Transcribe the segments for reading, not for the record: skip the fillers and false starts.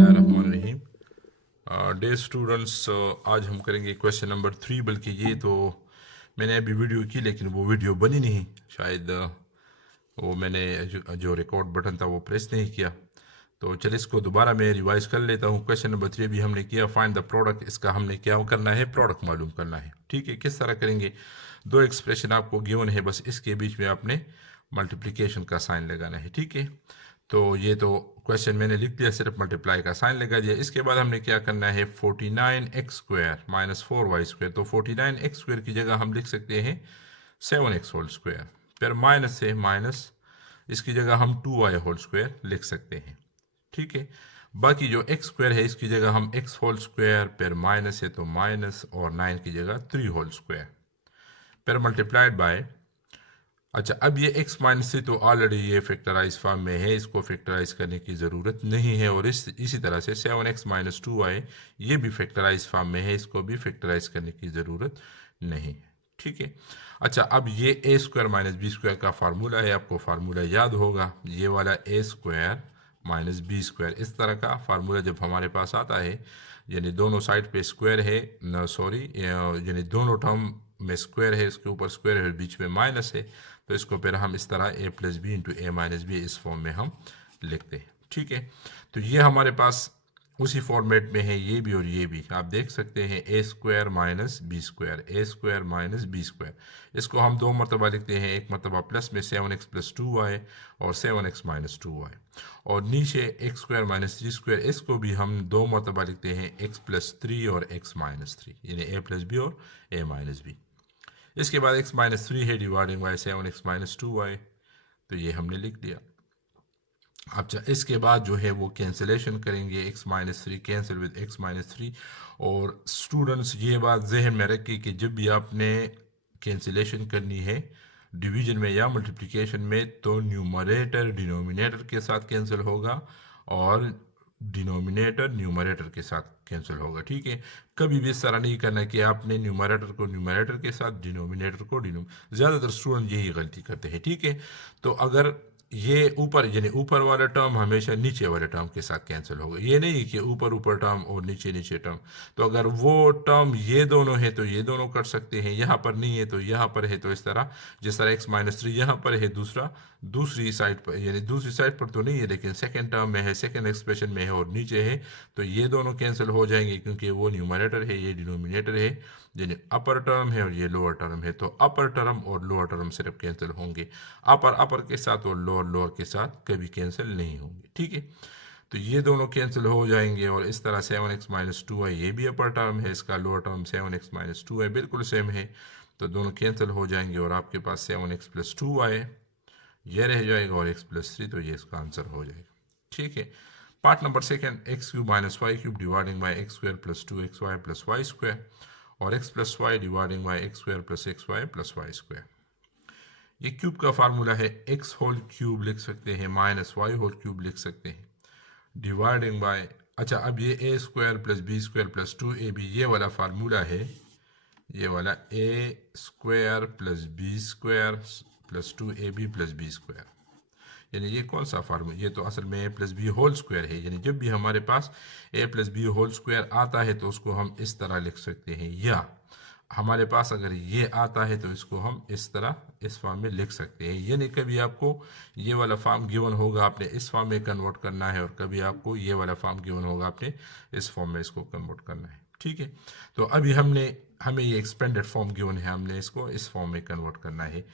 बिस्मिल्लाहिर्रहमानिर्रहीम। Day students, आज हम करेंगे क्वेश्चन नंबर 3। बल्कि ये तो मैंने अभी वीडियो की, लेकिन वो वीडियो बनी नहीं शायद। वो मैंने जो रिकॉर्ड बटन था वो प्रेस नहीं किया। तो चलिए इसको दोबारा मैं रिवाइज कर लेता हूँ। क्वेश्चन नंबर 3 भी हमने किया, फाइंड द प्रोडक्ट। इसका हमने क्या करना है, प्रोडक्ट मालूम करना है। ठीक है, किस तरह करेंगे? दो एक्सप्रेशन आपको गिवन है, बस इसके बीच में आपने मल्टीप्लिकेशन का साइन लगाना है। ठीक है, तो ये तो क्वेश्चन मैंने लिख दिया, सिर्फ मल्टीप्लाई का साइन लगा दिया। इसके बाद हमने क्या करना है, 49x² माइनस 4y²। तो 49x² की जगह हम लिख सकते हैं 7x² फिर माइनस से माइनस, इसकी जगह हम 2y² लिख सकते हैं। ठीक है, बाकी जो x² है इसकी जगह हम x² फिर माइनस है तो माइनस, और 9 की जगह 3 फिर मल्टीप्लाइड बाय। अच्छा, अब ये x माइनस 3 तो ऑलरेडी ये फैक्टराइज फॉर्म में है, इसको फैक्टराइज करने की ज़रूरत नहीं है। और इसी तरह से 7x माइनस 2y ये भी फैक्टराइज फॉर्म में है, इसको भी फैक्टराइज करने की ज़रूरत नहीं है। ठीक है, अच्छा, अब ये a² माइनस b² का फार्मूला है, आपको फार्मूला याद होगा, ये वाला a² माइनस b²। इस तरह का फार्मूला जब हमारे पास आता है, यानी दोनों साइड पे स्क्वायर है, सॉरी, यानी दोनों टर्म में स्क्वायर है, इसके ऊपर स्क्वायर है, बीच में माइनस है, तो इसको फिर हम इस तरह a plus B into A minus B इस फॉर्म में हम लिखते हैं। ठीक है, तो ये हमारे पास उसी फॉर्मेट में है, ये भी और ये भी। आप देख सकते हैं a² minus b², a² minus b²। इसको हम दो मरतबा लिखते हैं, एक मरतबा प्लस में 7x प्लस 2y और 7x माइनस 2y, और नीचे x² माइनस 3², इसको भी हम दो मरतबा लिखते हैं, x प्लस 3 और x माइनस 3, यानी a प्लस बी और a माइनस बी। इसके बाद x माइनस 3 है dividing by 7x minus 2y, तो ये हमने लिख दिया। अच्छा, इसके बाद जो है वो कैंसिलेशन करेंगे, x minus 3 cancel with x minus 3। और स्टूडेंट्स ये बात जहन में रखिए कि जब भी आपने कैंसिलेशन करनी है डिवीजन में या मल्टीप्लिकेशन में, तो न्यूमरेटर डिनोमिनेटर के साथ कैंसिल होगा और डिनोमिनेटर न्यूमरेटर के साथ कैंसिल होगा। ठीक है, कभी भी इस तरह नहीं करना कि आपने न्यूमरेटर को न्यूमरेटर के साथ, डिनोमिनेटर को ज़्यादातर स्टूडेंट यही गलती करते हैं। ठीक है, तो अगर ये ऊपर, यानी ऊपर वाला टर्म हमेशा नीचे वाले टर्म के साथ कैंसिल होगा, ये नहीं कि ऊपर ऊपर टर्म और नीचे नीचे टर्म। तो अगर वो टर्म ये दोनों है तो ये दोनों कर सकते हैं, यहाँ पर नहीं है तो यहाँ पर है, तो इस तरह जिस तरह x माइनस 3 यहाँ पर है, दूसरी साइड पर, यानी दूसरी साइड पर तो नहीं है लेकिन सेकेंड टर्म में है, सेकेंड एक्सप्रेशन में है और नीचे है, तो ये दोनों कैंसिल हो जाएंगे क्योंकि वो न्यूमरेटर है, ये डिनोमिनेटर है, यानी अपर टर्म है और ये लोअर टर्म है। तो अपर टर्म और लोअर टर्म सिर्फ कैंसिल होंगे, अपर अपर के साथ और लोअर लोअर के साथ कभी कैंसिल नहीं होंगे। ठीक है, तो ये दोनों कैंसिल हो जाएंगे, और इस तरह 7x माइनस 2y ये भी अपर टर्म है, इसका lower term 7x minus 2y बिल्कुल सेम है, तो दोनों कैंसिल हो जाएंगे और आपके पास 7x प्लस 2y ये रह जाएगा और x प्लस 3, तो ये इसका आंसर हो जाएगा। ठीक है, part number second, x³ minus y³ dividing by x² plus 2xy plus y² और x plus Y dividing by x² plus xy plus y²। ये क्यूब का फार्मूला है, x होल क्यूब लिख सकते हैं माइनस y होल क्यूब लिख सकते हैं डिवाइडिंग बाय। अच्छा, अब ये a² plus b² plus 2ab ये वाला फार्मूला है, ये वाला a² plus b² plus 2ab plus b², यानी ये कौन सा फार्मूला, ये तो असल में a plus B whole square है। यानी जब भी हमारे पास a plus B whole square आता है तो उसको हम इस तरह लिख सकते हैं, या हमारे पास अगर ये आता है तो इसको हम इस तरह इस फॉर्म में लिख सकते हैं। यानी कभी आपको ये वाला फॉर्म गिवन होगा, आपने इस फॉर्म में कन्वर्ट करना है, और कभी आपको ये वाला फॉर्म गिवन होगा, आपने इस फॉर्म में इसको कन्वर्ट करना है। ठीक है, तो अभी हमें ये एक्सपेंडेड फॉर्म गिवन है, हमने इसको इस फॉर्म में कन्वर्ट करना है।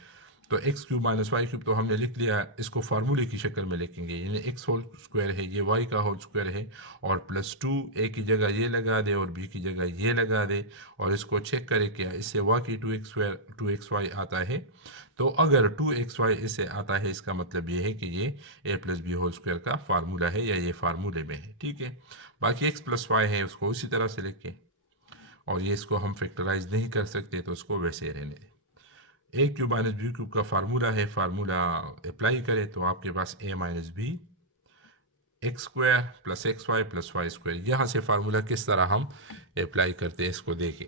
तो x³ माइनस y³ तो हमने लिख लिया, इसको फार्मूले की शक्ल में लिखेंगे, यानी x होल स्क्वायर है, ये y का होल स्क्वायर है, और प्लस 2 a की जगह ये लगा दे और b की जगह ये लगा दे, और इसको चेक करें क्या इससे वाकई 2xy आता है। तो अगर 2xy इससे आता है, इसका मतलब ये है कि ये a plus B whole square का फार्मूला है, या ये फार्मूले में है। ठीक है, बाकी x प्लस वाई है उसको उसी तरह से लिखें, और ये इसको हम फैक्टराइज नहीं कर सकते तो उसको वैसे रहने दें। a³ माइनस b³ का फार्मूला है, फार्मूला अप्लाई करें तो आपके पास a minus B x² plus xy plus y²। यहाँ से फार्मूला किस तरह हम अप्लाई करते हैं इसको देखें।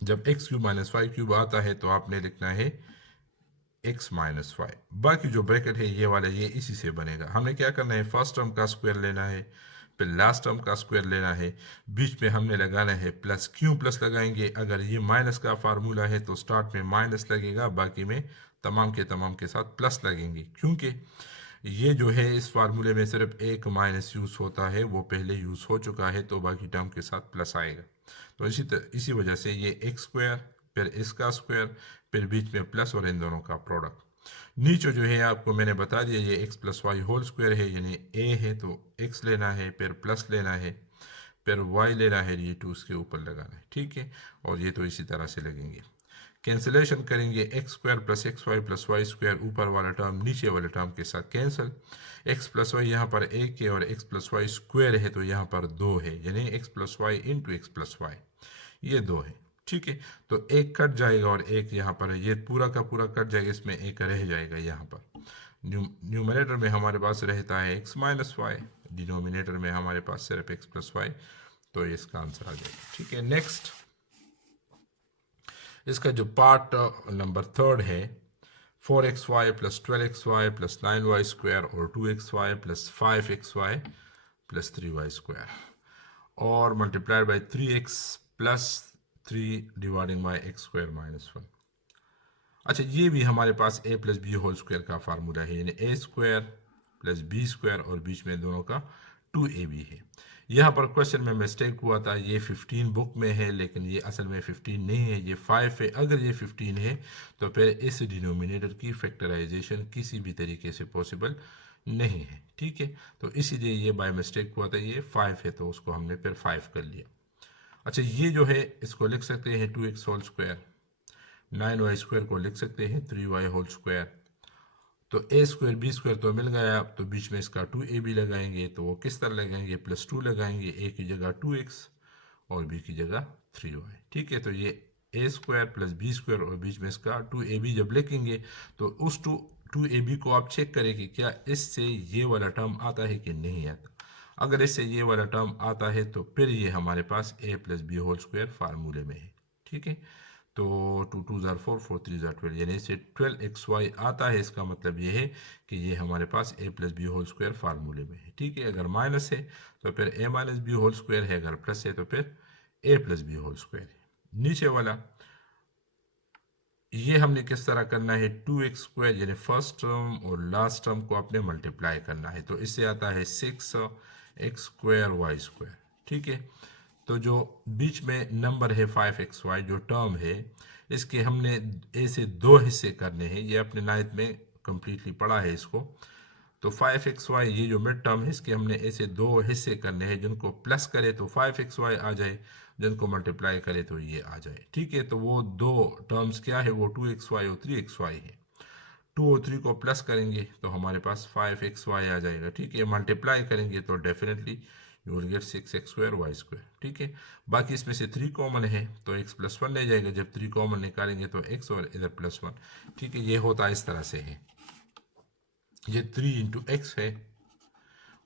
जब x³ माइनस y³ आता है तो आपने लिखना है x माइनस वाई, बाकी जो ब्रैकेट है ये वाला ये इसी से बनेगा। हमने क्या करना है, फर्स्ट टर्म का स्क्वायर लेना है, फिर लास्ट टर्म का स्क्वायर लेना है, बीच में हमने लगाना है प्लस। क्यों प्लस लगाएंगे? अगर ये माइनस का फार्मूला है तो स्टार्ट में माइनस लगेगा, बाकी में तमाम के साथ प्लस लगेंगे, क्योंकि ये जो है इस फार्मूले में सिर्फ एक माइनस यूज़ होता है, वो पहले यूज़ हो चुका है, तो बाकी टर्म के साथ प्लस आएगा। तो इसी वजह से ये एक्स स्क्वायर फिर इसका स्क्वायर फिर बीच में प्लस और इन दोनों का प्रोडक्ट। नीचे जो है आपको मैंने बता दिया ये X plus Y whole square है, यानी ए है तो एक्स लेना है, फिर प्लस लेना है, फिर वाई लेना है, ये टू उसके ऊपर लगाना है, ठीक है। और ये तो इसी तरह से लगेंगे। कैंसिलेशन करेंगे, X square plus X Y plus Y square, ऊपर वाला टर्म नीचे वाले टर्म के साथ कैंसिल। एक्स प्लस वाई यहाँ पर एक है और एक्स प्लस वाई स्क्वायर है तो यहाँ पर दो है, यानी X plus Y into X plus Y, ये दो है, ठीक है। तो एक कट जाएगा और एक यहाँ पर है, ये पूरा का पूरा कट जाएगा, इसमें एक रह जाएगा यहाँ पर। न्यूमरेटर में हमारे पास रहता है एक्स माइनस वाई, डिनोमिनेटर में हमारे पास सिर्फ एक्स प्लस वाई, तो इसका आंसर आ जाएगा, ठीक है। नेक्स्ट इसका जो पार्ट नंबर थर्ड है, 4xy plus 12xy plus 9y square और 2xy plus 5xy plus 3y square और multiplied by 3x plus 3 dividing by x square minus 1। अच्छा, ये भी हमारे पास a plus B whole square का फार्मूला है, यानी a square plus B square और बीच में दोनों का 2ab है। यहाँ पर क्वेश्चन में मिस्टेक हुआ था, ये 15 बुक में है लेकिन ये असल में 15 नहीं है, ये 5 है। अगर ये 15 है तो फिर इस डिनोमिनेटर की फैक्टराइजेशन किसी भी तरीके से पॉसिबल नहीं है, ठीक है। तो इसीलिए ये बाय मिस्टेक हुआ था, ये 5 है तो उसको हमने फिर 5 कर लिया। अच्छा, ये जो है इसको लिख सकते हैं 2x whole square, 9y square को लिख सकते हैं 3y होल स्क्वायर। तो a स्क्वायर बी स्क्वायर तो मिल गया, तो बीच में इसका 2ab लगाएंगे, तो वो किस तरह लगाएंगे? प्लस 2 लगाएंगे, a की जगह 2x और b की जगह 3y, ठीक है। तो ये a square plus B square और बीच में इसका 2ab जब लिखेंगे तो उस 2ab को आप चेक करें कि क्या इससे ये वाला टर्म आता है कि नहीं आता। अगर इससे ये वाला टर्म आता है तो फिर ये हमारे पास a plus B whole square फार्मूले में है, ठीक है। तो 2 2 ज़ार 4 4 3 ज़ार 12, यानी इससे 12xy आता है। इसका मतलब ये है कि ये हमारे पास a plus B whole square फार्मूले में है, ठीक है। अगर माइनस है तो फिर a minus B whole square है, अगर प्लस है तो फिर a plus B whole square है। नीचे वाला ये हमने किस तरह करना है? 2x स्क्वायर यानी फर्स्ट टर्म और लास्ट टर्म को आपने मल्टीप्लाई करना है, तो इससे आता है 6x स्क्वायर वाई स्क्वायर, ठीक है। तो जो बीच में नंबर है 5xy जो टर्म है, इसके हमने ए से दो हिस्से करने हैं, ये अपने नाइन्थ में कंप्लीटली पढ़ा है इसको। तो 5xy ये जो मिड टर्म है इसके हमने ए से दो हिस्से करने हैं, जिनको प्लस करे तो 5xy आ जाए, जिनको मल्टीप्लाई करे तो ये आ जाए, ठीक है। तो वो दो टर्म्स क्या है? वो 2xy और 3xy है। 2 और 3 को प्लस करेंगे तो हमारे पास 5xy आ जाएगा, ठीक है। मल्टीप्लाई करेंगे तो definitely you will get 6x square Y square, ठीक है। बाकी इसमें से 3 कॉमन है तो x प्लस 1 ले जाएगा, जब 3 कॉमन निकालेंगे तो x और इधर प्लस 1, ठीक है। ये होता इस तरह से है, ये 3 इंटू एक्स है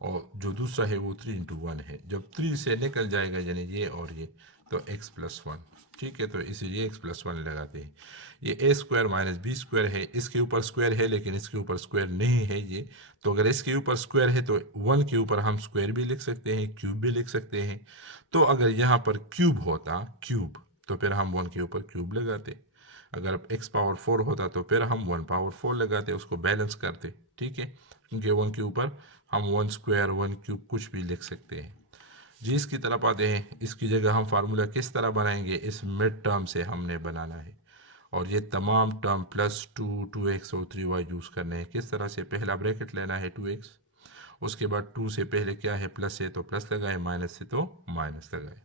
और जो दूसरा है वो 3 इंटू 1 है। जब 3 से निकल जाएगा यानी ये और ये, तो x प्लस 1, ठीक है। तो इसीलिए x प्लस 1 लगाते हैं। ये a square minus B square है, इसके ऊपर स्क्वायर है लेकिन इसके ऊपर स्क्वायर नहीं है ये, तो अगर इसके ऊपर स्क्वायर है तो 1 के ऊपर हम स्क्वायर भी लिख सकते हैं, क्यूब भी लिख सकते हैं। तो अगर यहाँ पर क्यूब होता क्यूब तो फिर हम 1 के ऊपर क्यूब लगाते, अगर x पावर 4 होता तो फिर हम 1 पावर 4 लगाते, उसको बैलेंस करते, ठीक है। क्योंकि 1 के ऊपर हम 1 स्क्वायर 1 क्यूब कुछ भी लिख सकते हैं। जी, इसकी तरफ आते हैं, इसकी जगह हम फार्मूला किस तरह बनाएंगे? इस मिड टर्म से हमने बनाना है और ये तमाम टर्म प्लस 2 2x और 3y यूज़ करने हैं। किस तरह से? पहला ब्रैकेट लेना है 2x, उसके बाद 2 से पहले क्या है? प्लस है तो प्लस लगाए, माइनस है तो माइनस लगाए,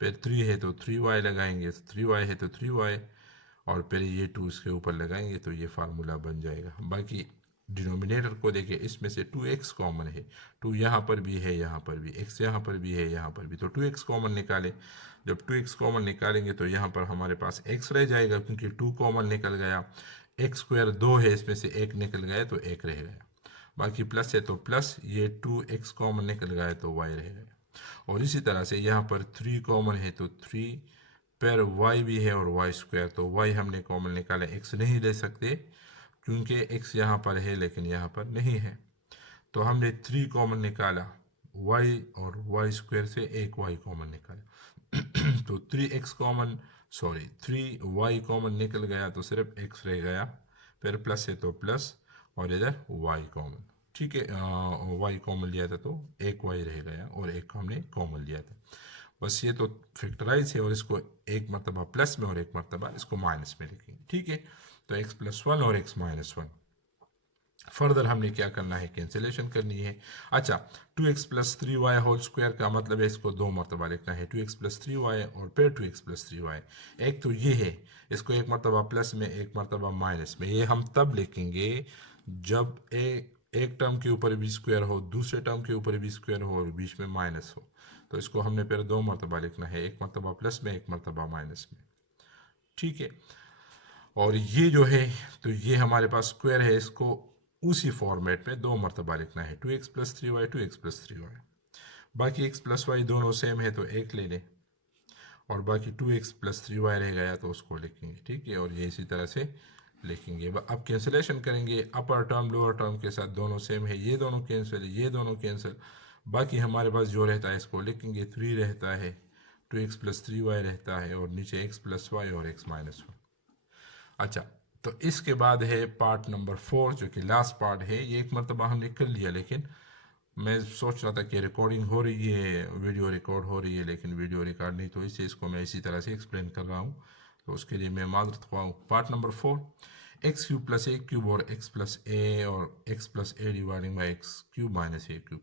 फिर 3 है तो 3y लगाएंगे, 3y है तो 3y और फिर ये 2 इसके ऊपर लगाएंगे तो ये फार्मूला बन जाएगा। बाकी डिनोमिनेटर को देखिए, इसमें से 2x कॉमन है, 2 यहाँ पर भी है, यहाँ पर भी x यहाँ पर भी है, यहाँ पर भी, तो 2x कॉमन निकालें। जब 2x कॉमन निकालेंगे तो यहाँ पर हमारे पास x रह जाएगा, क्योंकि 2 कॉमन निकल गया। x स्क्वायर 2 है, इसमें से 1 निकल गया तो 1 रह गया, बाकी प्लस है तो प्लस, ये 2x कॉमन निकल गया तो y रह गया। और इसी तरह से यहाँ पर 3 कॉमन है तो 3 पर y भी है और y स्क्वायर, तो y हमने कॉमन निकाला, x नहीं ले सकते क्योंकि x यहाँ पर है लेकिन यहाँ पर नहीं है। तो हमने 3 कॉमन निकाला, y और y स्क्वायर से एक y कॉमन निकाले तो 3x common, sorry 3y common निकल गया तो सिर्फ x रह गया, फिर प्लस है तो प्लस और इधर y कॉमन, ठीक है। y कॉमन लिया था तो एक y रह गया और एक हमने कॉमन लिया था। बस ये तो फैक्टराइज है और इसको एक मरतबा प्लस में और एक मरतबा इसको माइनस में लिखेंगे, ठीक है। तो x प्लस वन और x माइनस वन। फर्दर हमने क्या करना है, कैंसिलेशन करनी है। अच्छा, 2x plus 3y whole square का मतलब है इसको दो मरतबा लिखना है, 2x प्लस 3y और फिर 2x प्लस 3y। एक तो ये है, इसको एक मरतबा प्लस में एक मरतबा माइनस में, ये हम तब लिखेंगे जब एक टर्म के ऊपर भी स्क्वायर हो, दूसरे टर्म के ऊपर भी स्क्वायर हो और बीच में माइनस हो। तो इसको हमने फिर दो मरतबा लिखना है, एक मरतबा प्लस में एक मरतबा माइनस में, ठीक है। और ये जो है तो ये हमारे पास स्क्वायर है, इसको उसी फॉर्मेट में दो मरतबा लिखना है, 2x plus 3y 2x plus 3y। बाकी x प्लस वाई दोनों सेम है तो एक ले लें और बाकी 2x प्लस 3y रह गया तो उसको लिखेंगे, ठीक है। और ये इसी तरह से लिखेंगे। अब कैंसिलेशन करेंगे, अपर टर्म लोअर टर्म के साथ दोनों सेम है, ये दोनों कैंसिल, ये दोनों कैंसिल। बाकी हमारे पास जो रहता है इसको लिखेंगे, 3 रहता है, 2x प्लस 3y रहता है और नीचे x प्लस वाई और x माइनस वन। अच्छा, तो इसके बाद है पार्ट नंबर 4 जो कि लास्ट पार्ट है। ये एक मरतबा हमने कर लिया, लेकिन मैं सोच रहा था कि रिकॉर्डिंग हो रही है, वीडियो रिकॉर्ड हो रही है, लेकिन वीडियो रिकॉर्ड नहीं, तो इस चीज़ को मैं इसी तरह से एक्सप्लेन कर रहा हूँ, तो उसके लिए मैं माजरत ख्वाह हूँ। Part number 4, x cube plus a cube और एक्स प्लस ए और x plus a dividing by x cube minus a cube.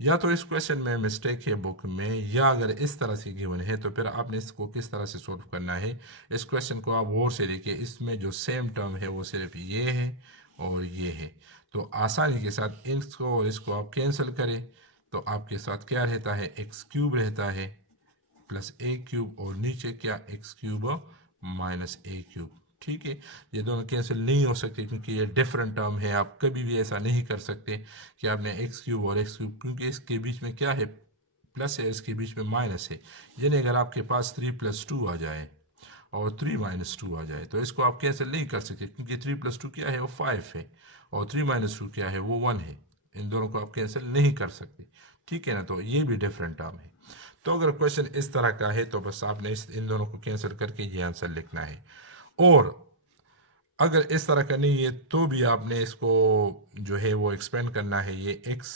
या तो इस क्वेश्चन में मिस्टेक है बुक में, या अगर इस तरह से गिवन है तो फिर आपने इसको किस तरह से सॉल्व करना है। इस क्वेश्चन को आप गौर से देखिए, इसमें जो सेम टर्म है वो सिर्फ ये है और ये है, तो आसानी के साथ इसको और इसको आप कैंसिल करें तो आपके साथ क्या रहता है, एक्स क्यूब रहता है प्लस ए क्यूब और नीचे क्या, x cube minus a cube, ठीक है। ये दोनों कैंसिल नहीं हो सकते क्योंकि ये डिफरेंट टर्म है। आप कभी भी ऐसा नहीं कर सकते कि आपने एक्स क्यूब और एक्स क्यूब, क्योंकि इसके बीच में क्या है, प्लस है, इसके बीच में माइनस है। यानी अगर आपके पास 3 प्लस 2 आ जाए और 3 माइनस 2 आ जाए तो इसको आप कैंसिल नहीं कर सकते, क्योंकि 3 प्लस 2 क्या है, वो 5 है और 3 माइनस 2 क्या है, वो 1 है। इन दोनों को आप कैंसिल नहीं कर सकते, ठीक है ना। तो ये भी डिफरेंट टर्म है। तो अगर क्वेश्चन इस तरह का है तो बस आपने इन दोनों को कैंसिल करके ये आंसर लिखना है। और अगर इस तरह का नहीं है तो भी आपने इसको जो है वो एक्सपेंड करना है। ये x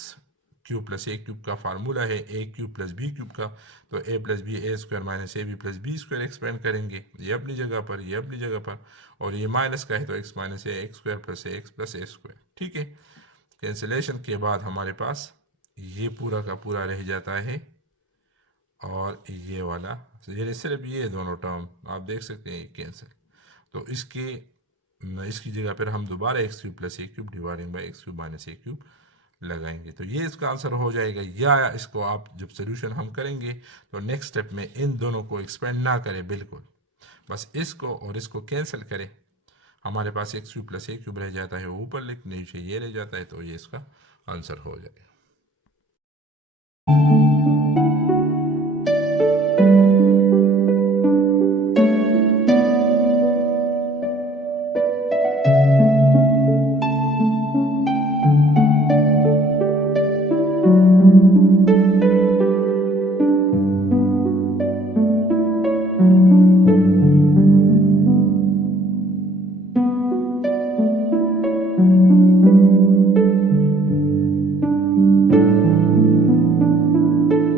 cube plus a cube का फार्मूला है, a cube plus B cube का, तो a plus B a square minus a B plus B square expand करेंगे, ये अपनी जगह पर, ये अपनी जगह पर, और ये माइनस का है तो एक्स माइनस ए एक्स स्क्वायर प्लस ए एक्स प्लस ए स्क्वायर, ठीक है। कैंसिलेशन के बाद हमारे पास ये पूरा का पूरा रह जाता है और ये वाला, यानी सिर्फ ये दोनों टर्म आप देख सकते हैं कैंसिल। तो इसकी जगह पर हम दोबारा x cube plus a cube dividing by x cube minus a cube लगाएंगे, तो ये इसका आंसर हो जाएगा। या इसको आप जब सोल्यूशन हम करेंगे तो नेक्स्ट स्टेप में इन दोनों को एक्सपेंड ना करें बिल्कुल, बस इसको और इसको कैंसिल करें। हमारे पास x cube plus a cube रह जाता है, ऊपर लिख नीचे ये रह जाता है, तो ये इसका आंसर हो जाएगा।